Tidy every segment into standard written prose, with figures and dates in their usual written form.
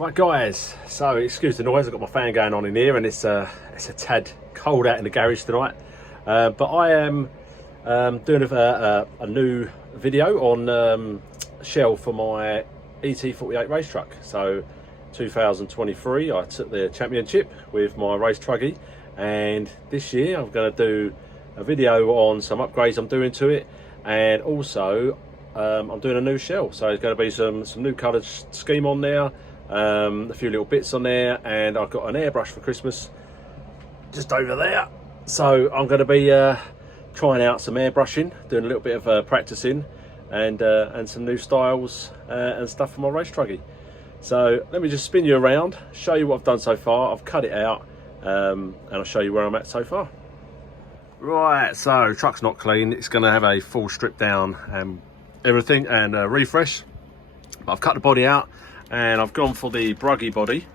Right guys, so excuse the noise, I've got my fan going on in here and it's a tad cold out in the garage tonight. But I am doing a new video on shell for my et48 race truck. So 2023 I took the championship with my race truggy, and this year I'm going to do a video on some upgrades I'm doing to it, and also I'm doing a new shell. So there's going to be some new coloured scheme on there. A few little bits on there, and I've got an airbrush for Christmas just over there, so I'm going to be trying out some airbrushing, doing a little bit of practicing, and some new styles and stuff for my race truggy. So let me just spin you around, show you what I've done so far. I've cut it out, and I'll show you where I'm at so far. Right, so truck's not clean. It's going to have a full strip down and everything, and a refresh, but I've cut the body out and I've gone for the bruggy body.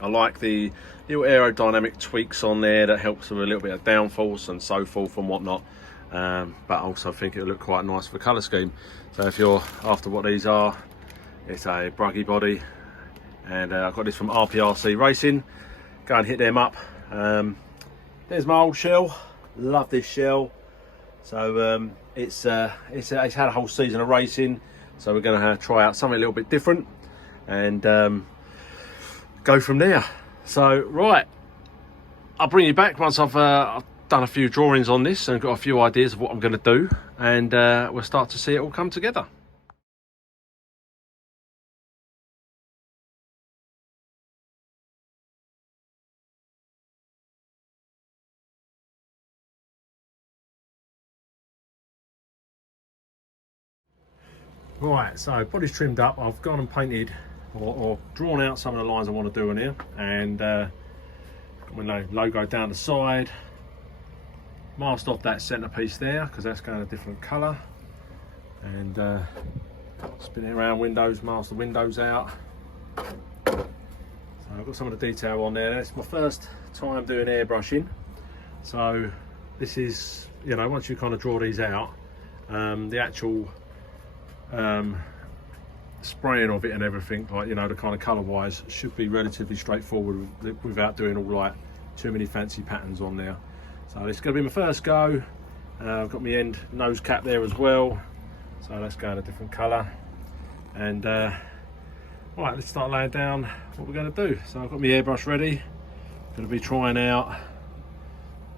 I like the little aerodynamic tweaks on there that helps with a little bit of downforce and so forth and whatnot, but I also think it'll look quite nice for colour scheme. So if you're after what these are, it's a bruggy body, and I've got this from Rprc Racing. Go and hit them up. There's my old shell. Love this shell. So it's had a whole season of racing, so we're going to try out something a little bit different and go from there. So right, I'll bring you back once I've done a few drawings on this and got a few ideas of what I'm going to do, and we'll start to see it all come together. Right, so body's trimmed up. I've gone and painted or drawn out some of the lines I want to do in here, and got my logo down the side, masked off that centerpiece there because that's going a different color, and spin it around windows, mask the windows out. So I've got some of the detail on there. It's my first time doing airbrushing, so this is, you know, once you kind of draw these out, the actual spraying of it and everything, like, you know, the kind of color wise should be relatively straightforward without doing all like too many fancy patterns on there. So this is going to be my first go. I've got my end nose cap there as well, so that's going a different color. And right, let's start laying down what we're going to do. So I've got my airbrush ready. Going to be trying out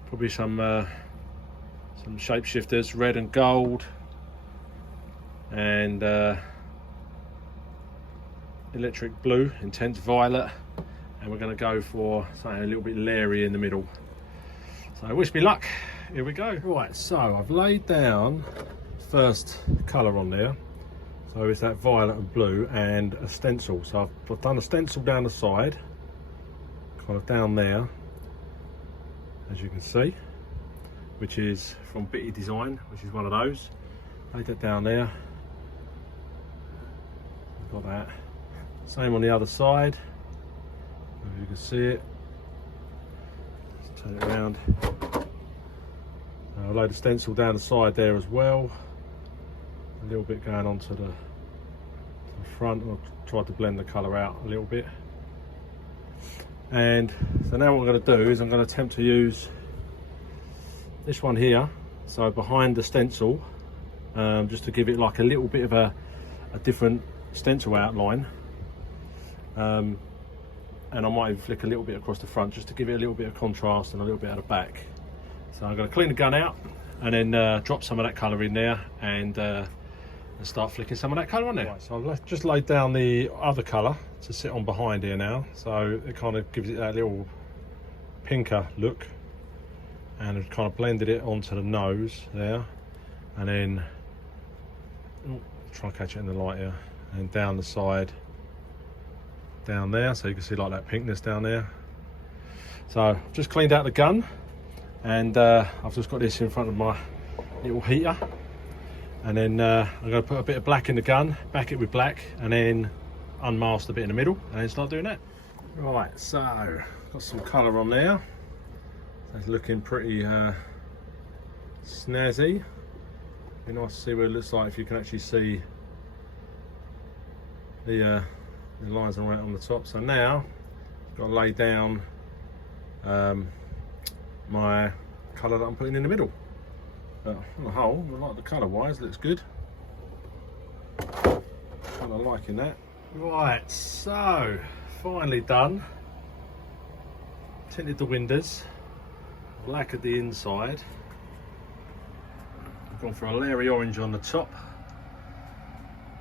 probably some shapeshifters, red and gold, and electric blue, intense violet, and we're going to go for something a little bit leery in the middle. So wish me luck. Here we go. Right, so I've laid down first colour on there, so it's that violet and blue, and a stencil. So I've done a stencil down the side, kind of down there, as you can see, which is from Bitty Design, which is one of those. Laid that down there. Got that. Same on the other side, if you can see it. Let's turn it around. I'll lay the stencil down the side there as well. A little bit going on to the front. I'll try to blend the colour out a little bit. And so now what I'm going to do is I'm going to attempt to use this one here, so behind the stencil, just to give it like a little bit of a different stencil outline, and I might even flick a little bit across the front just to give it a little bit of contrast and a little bit at the back. So I'm going to clean the gun out and then drop some of that colour in there, and start flicking some of that colour on there. Right, so I've just laid down the other colour to sit on behind here now, so it kind of gives it that little pinker look, and I've kind of blended it onto the nose there, and then try and catch it in the light here, and down the side down there, so you can see like that pinkness down there. So I've just cleaned out the gun, and I've just got this in front of my little heater, and then I'm going to put a bit of black in the gun, back it with black, and then unmask the bit in the middle, and then start doing that. Right, so got some colour on there. That's looking pretty snazzy. Be nice to see what it looks like if you can actually see the The lines are right on the top. So now I've got to lay down my colour that I'm putting in the middle. But on the whole, I like the colour wise, looks good. Kind of liking that. Right, so finally done. Tinted the windows, lacquered the inside. I've gone for a Larry orange on the top,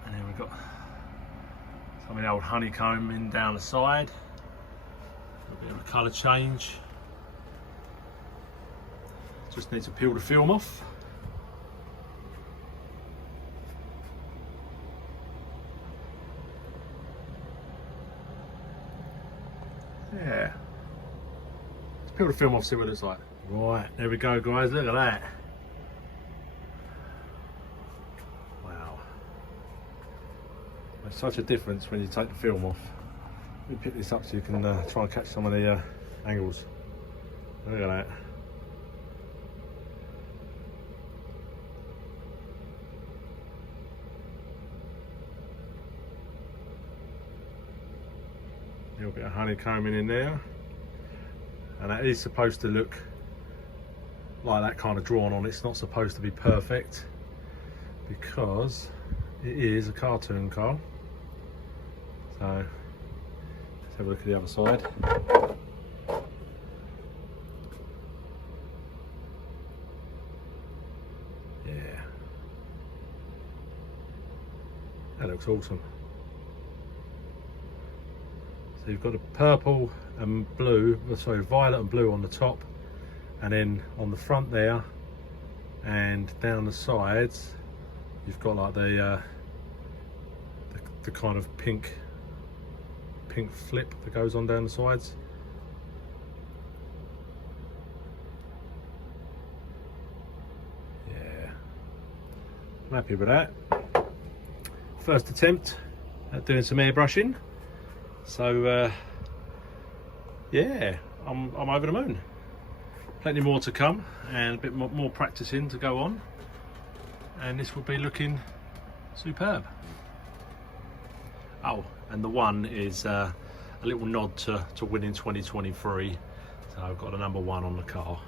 and then we've got some of the old honeycomb in down the side. A bit of a colour change. Just need to peel the film off. Yeah. Let's peel the film off, see what it looks like. Right, there we go, guys. Look at that. Wow. There's such a difference when you take the film off. Let me pick this up so you can try and catch some of the angles. Look at that. A little bit of honeycombing in there, and that is supposed to look like that kind of drawn on. It's not supposed to be perfect because it is a cartoon car. So let's have a look at the other side. Yeah, that looks awesome. So you've got a purple and blue, sorry, violet and blue on the top, and then on the front there and down the sides you've got like the kind of pink flip that goes on down the sides. Yeah, I'm happy with that. First attempt at doing some airbrushing. So yeah, I'm over the moon. Plenty more to come and a bit more practicing to go on, and this will be looking superb. Oh, and the one is a little nod to winning 2023. So I've got a number 1 on the car.